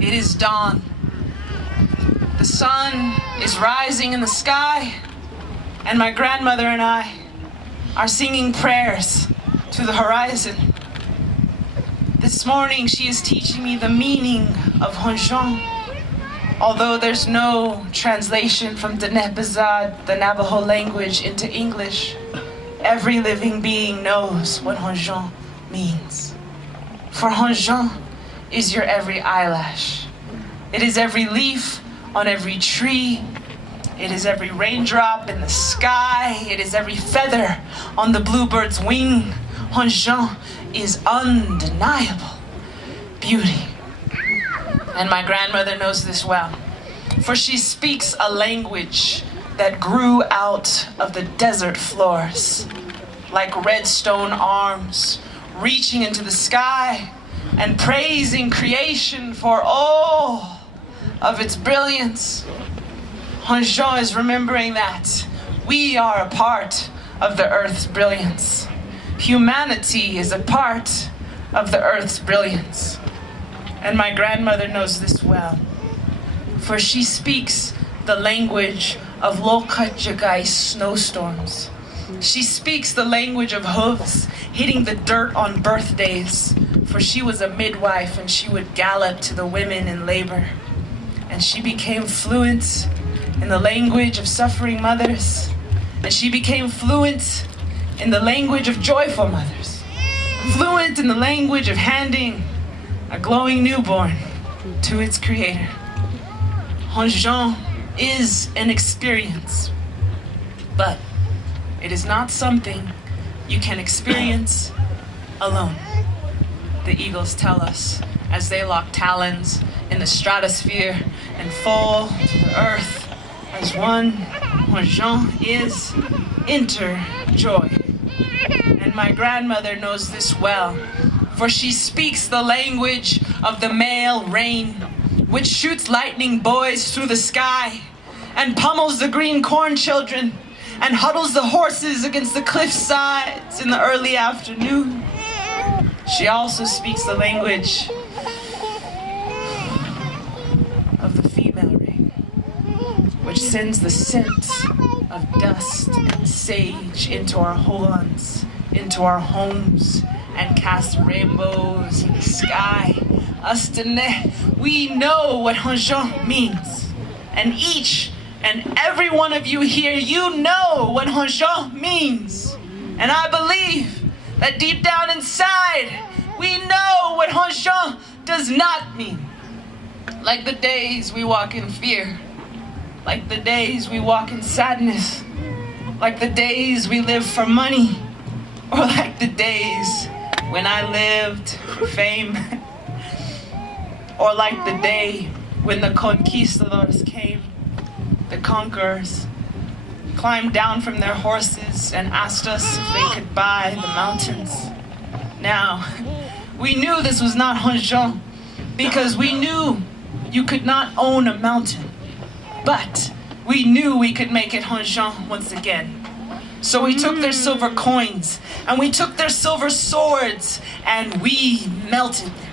It is dawn. The sun is rising in the sky, and my grandmother and I are singing prayers to the horizon. This morning she is teaching me the meaning of Honjon. Although there's no translation from Denepazad, the Navajo language, into English, every living being knows what Honjon means. For Honjon is your every eyelash. It is every leaf on every tree. It is every raindrop in the sky. It is every feather on the bluebird's wing. Honjon is undeniable beauty. And my grandmother knows this well, for she speaks a language that grew out of the desert floors, like red stone arms reaching into the sky and praising creation for all of its brilliance. Honjon is remembering that we are a part of the earth's brilliance. Humanity is a part of the earth's brilliance. And my grandmother knows this well, for she speaks the language of Lokatjagai snowstorms. She speaks the language of hooves hitting the dirt on birthdays, for she was a midwife and she would gallop to the women in labor. And she became fluent in the language of suffering mothers, and she became fluent in the language of joyful mothers, fluent in the language of handing a glowing newborn to its creator. Honjon is an experience, but it is not something you can experience alone. The eagles tell us as they lock talons in the stratosphere and fall to the earth as one. Honjon is inter-joy. And my grandmother knows this well, for she speaks the language of the male rain, which shoots lightning boys through the sky and pummels the green corn children and huddles the horses against the cliff sides in the early afternoon. She also speaks the language of the female rain, which sends the scent of dust and sage into our homes, into our homes, and cast rainbows in the sky. Astane, we know what Honjon means. And each and every one of you here, you know what Honjon means. And I believe that deep down inside, we know what Honjon does not mean. Like the days we walk in fear, like the days we walk in sadness, like the days we live for money, or like the days when I lived for fame, or like the day when the conquistadors came, the conquerors, climbed down from their horses and asked us if they could buy the mountains. Now, we knew this was not Honjon, because we knew you could not own a mountain, but we knew we could make it Honjon once again. So we took their silver coins, and we took their silver swords, and we melted them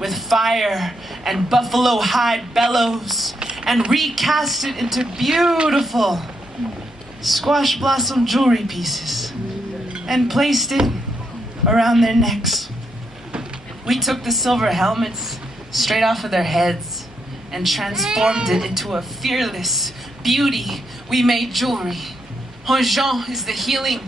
with fire and buffalo hide bellows, and recast it into beautiful squash blossom jewelry pieces, and placed it around their necks. We took the silver helmets straight off of their heads and transformed it into a fearless beauty. We made jewelry. Honjon is the healing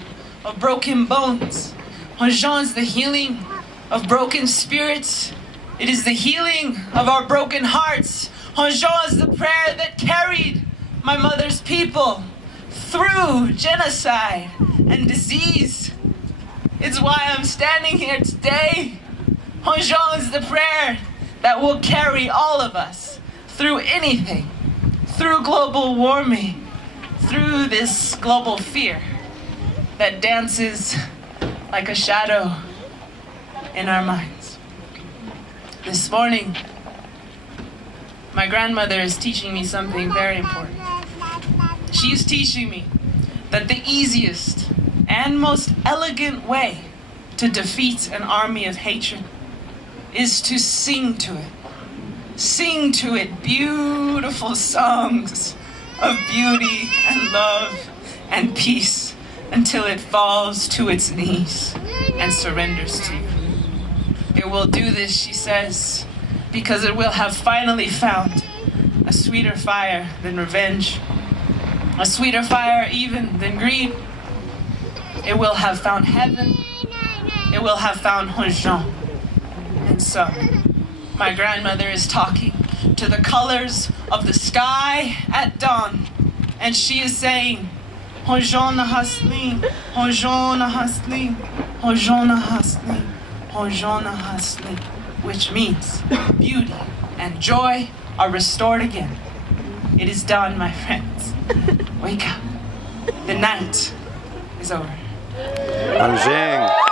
of broken bones. Honjon is the healing of broken spirits. It is the healing of our broken hearts. Honjon is the prayer that carried my mother's people through genocide and disease. It's why I'm standing here today. Honjon is the prayer that will carry all of us through anything, through global warming, through this global fear that dances like a shadow in our minds. This morning, my grandmother is teaching me something very important. She is teaching me that the easiest and most elegant way to defeat an army of hatred is to sing to it. Sing to it beautiful songs of beauty and love and peace until it falls to its knees and surrenders to you. It will do this, she says, because it will have finally found a sweeter fire than revenge, a sweeter fire even than greed. It will have found heaven. It will have found Honjon. And so, my grandmother is talking to the colors of the sky at dawn, and she is saying, Honjon Hasli, Honjon Hasli, Honjon Hasli, Honjon Hasli, which means beauty and joy are restored again. It is done, my friends. Wake up. The night is over. Anjing.